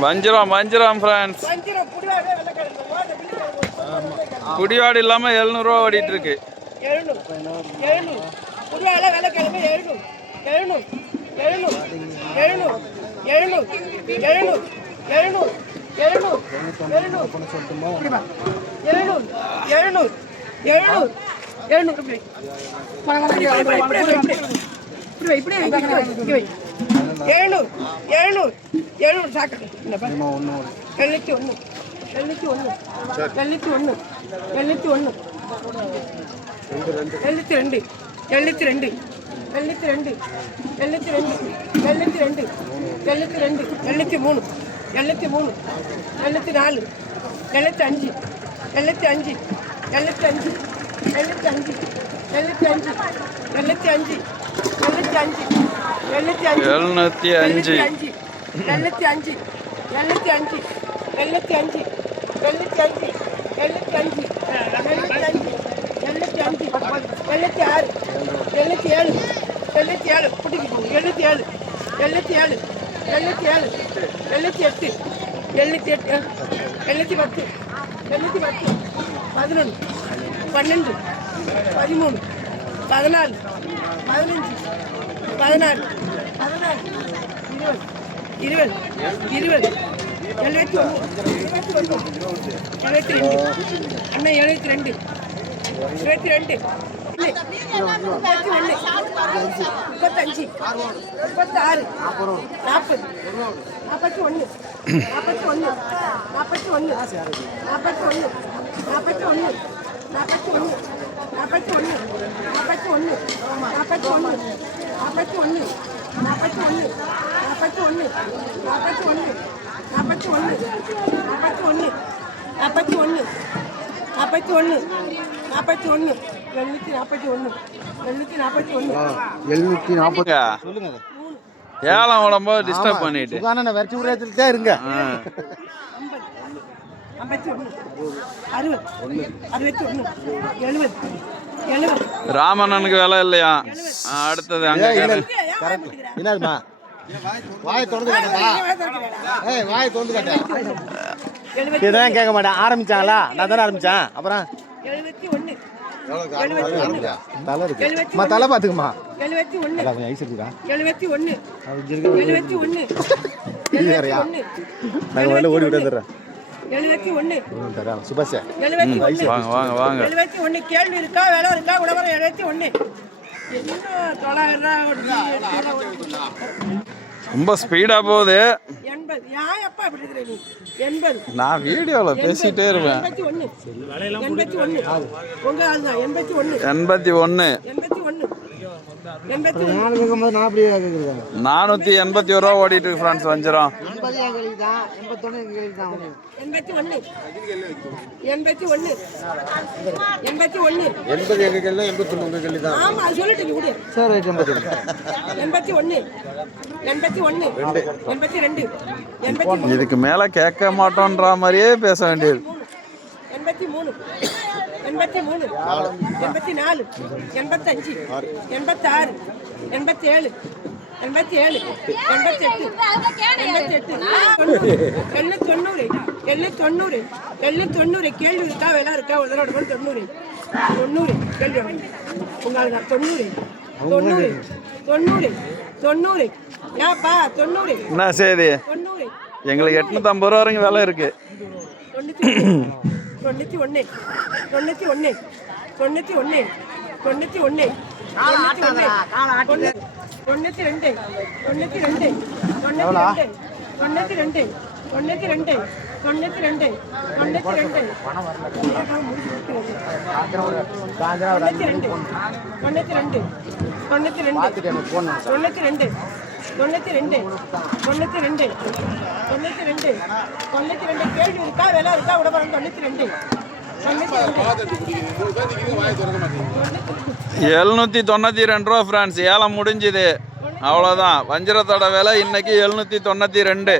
வஞ்சிரம் வஞ்சிரம் ஃப்ரெண்ட்ஸ் குடிவாடு இல்லாமல் எழுநூறுவா ஓடிட்டு இருக்கு இப்படி இப்படி இப்படி எழுநூறு எழுநூறு எழுநூறு சாக்கு. எழுநூற்றி ஒன்று எழுநூற்றி ஒன்று எழுநூற்றி ஒன்று எழுநூற்றி ஒன்று எழுநூற்றி ரெண்டு எழுநூற்றி ரெண்டு எழுநூற்றி ரெண்டு எழுநூற்றி ரெண்டு எழுநூற்றி ரெண்டு எழுநூற்றி ரெண்டு எழுநூற்றி மூணு எழுநூற்றி மூணு எழுநூற்றி நாலு அஞ்சு எழுநூற்றி அஞ்சு எழுநூற்றி அஞ்சு. எழுநூத்தி அஞ்சு எழுநூத்தி அஞ்சு எழுநூத்தி அஞ்சு எழுநூத்தி அஞ்சு எழுநூத்தி அஞ்சு எழுநூத்தி அஞ்சு எழுநூத்தி அஞ்சு எழுநூத்தி அஞ்சு எழுநூத்தி அஞ்சு எழுநூத்தி அஞ்சு எழுநூத்தி அஞ்சு எழுநூத்தி அஞ்சு எழுநூத்தி அஞ்சு எழுநூத்தி ஆறு எழுநூத்தி ஏழு எழுநூத்தி ஏழு பிடிக்கும் எழுநூத்தி ஏழு எழுநூத்தி ஏழு எழுநூத்தி ஏழு எழுநூத்தி எட்டு எழுநூத்தி எட்டு எழுநூத்தி பத்து எண்ணூற்றி பத்து பதினொன்று பன்னெண்டு பதிமூணு பதினாலு பதினஞ்சு பதினாறு பதினாறு இருபது இருபது இருபது எழுபத்தி ஒன்று எழுபத்தி ரெண்டு அண்ணா எழுபத்தி ரெண்டு இருபத்தி ரெண்டு இல்லை. முப்பத்தி ஒன்று முப்பத்தஞ்சு முப்பத்தாறு நாற்பது நாற்பத்தி ஒன்று நாற்பத்தி ஒன்று நாற்பத்தி ஒன்று நாற்பத்தி ஒன்று நாற்பத்தி ஒன்று நாற்பத்தி ஒன்று நாற்பத்தி ஒன்று நாற்பத்தி ஒன்று நாற்பத்தி ஒன்று நாற்பத்தி ஒன்று நாற்பத்தி ஒன்று நாற்பத்தி ஒன்று நாற்பத்தி ஒன்று நாற்பத்தி ஒன்று நாற்பத்தி ஒன்று நாற்பத்தி ஒன்று நாற்பத்தி ஒன்று நாற்பத்தி ஒன்று நாற்பத்தி ஒன்று நாற்பத்தி ஒன்று எழுநூத்தி நாற்பது இங்க சொல்லுங்க ஏலம் விடும்போது டிஸ்டர்ப் பண்ணிட்டு. சுகானனை வரைச்சி விடுறதுல இருங்க. ராமண்ணனுக்கு வேலை இல்லையா? அடுத்தது அங்க என்னதுமா வாயை திறந்து காட்டப்பா ஏய் வாயை திறந்து காட்ட எழுபத்தி இதான் கேட்க மாட்டேன். ஆரம்பிச்சாங்களா? நான் தானே ஆரம்பிச்சேன். அப்புறம்? தலை இருக்கு. அம்மா தலை பார்த்துக்குமா எழுபத்தி ஒன்று அதான் கொஞ்சம் ஐஸ் இருக்குதா? எழுபத்தி ஒன்று அது இங்க இருக்கு. எழுபத்தி ஒன்று இது வேறயா? ஒன்று நாங்கள் வெளில ஓடி விட்டு வந்துடுறேன் எழுபத்தி ஒன்று ஒன்றும் தரேன் சுபாஷ் எழுபத்தி ஒன்று வாங்க வாங்க வாங்க. எழுபத்தி ஒன்று கேள்வி இருக்கா? வேலை இருக்கா? உழவரம் எழுபத்தி ஒன்று? ரொம்ப ஸ்பீடா போகுது. எண்பது. ஏன் அப்பா இப்படி இருக்கிற நீ? எண்பது. நான் வீடியோல பேசிட்டே இருப்பேன். எண்பத்தி ஒன்று எண்பத்தி ஒன்று உங்க எண்பத்தி ஒன்று எண்பத்தி ஒன்று எண்பத்தி நானூத்தி எண்பத்தி ஒரு ரூபா ஓடிட்டு இருக்கு ஃப்ரெண்ட்ஸ் வஞ்சிரம். இதுக்கு மேல கேட்க மாட்டோன்ற மாதிரியே பேச வேண்டியது. எண்பத்தி மூணு. எண்பத்தி மூணு. எண்பத்தி நாலு. எண்பத்தஞ்சு. எண்பத்தாறு. எண்பத்தேழு. எண்பத்தி ஏழு எண்பத்தி எட்டு எண்பத்தி எட்டு எண்ணூத்தி தொண்ணூறு எண்ணூத்தி தொண்ணூறு எண்ணூத்தி தொண்ணூறு கேள்வி இருக்கா? வேலை இருக்கா? ஒரு தடவை தொண்ணூறு. தொண்ணூறு. கேள்வி. உங்களுக்கு தொண்ணூறு. தொண்ணூறு. தொண்ணூறு. தொண்ணூறு. ஏப்பா தொண்ணூறு. என்ன செய்தி? தொண்ணூறு. எங்களுக்கு எட்நூத்தி ஐம்பது ரூபா வரைக்கும் விலை இருக்கு. தொண்ணூத்தி ஒன்று தொண்ணூத்தி ஒன்று தொண்ணூத்தி ஒன்று தொண்ணூத்தி ஒன்று தொண்ணூத்தி ஒன்று தொண்ணூத்தி ரெண்டு தொண்ணூத்தி ரெண்டு தொண்ணூத்தி ரெண்டு தொண்ணூத்தி ரெண்டு தொண்ணூத்தி ரெண்டு தொண்ணூத்தி ரெண்டு தொண்ணூத்தி ரெண்டு தொண்ணூத்தி ரெண்டு தொண்ணூத்தி ரெண்டு தொண்ணூத்தி ரெண்டு தொண்ணூத்தி ரெண்டு தொண்ணூற்றி ரெண்டு. தொண்ணூற்றி ரெண்டு. தொண்ணூற்றி ரெண்டு. தொண்ணூற்றி ரெண்டு. கேள்வி இருக்கா? விலை இருக்கா? விடப்படும் தொண்ணூற்றி ரெண்டு. எழுநூற்றி தொண்ணூற்றி ரெண்டு ரூபா ஃப்ரான்ஸ் ஏலம் முடிஞ்சுது. அவ்வளோதான் வஞ்சிரத்தோட விலை இன்னைக்கு எழுநூற்றி தொண்ணூற்றி ரெண்டு.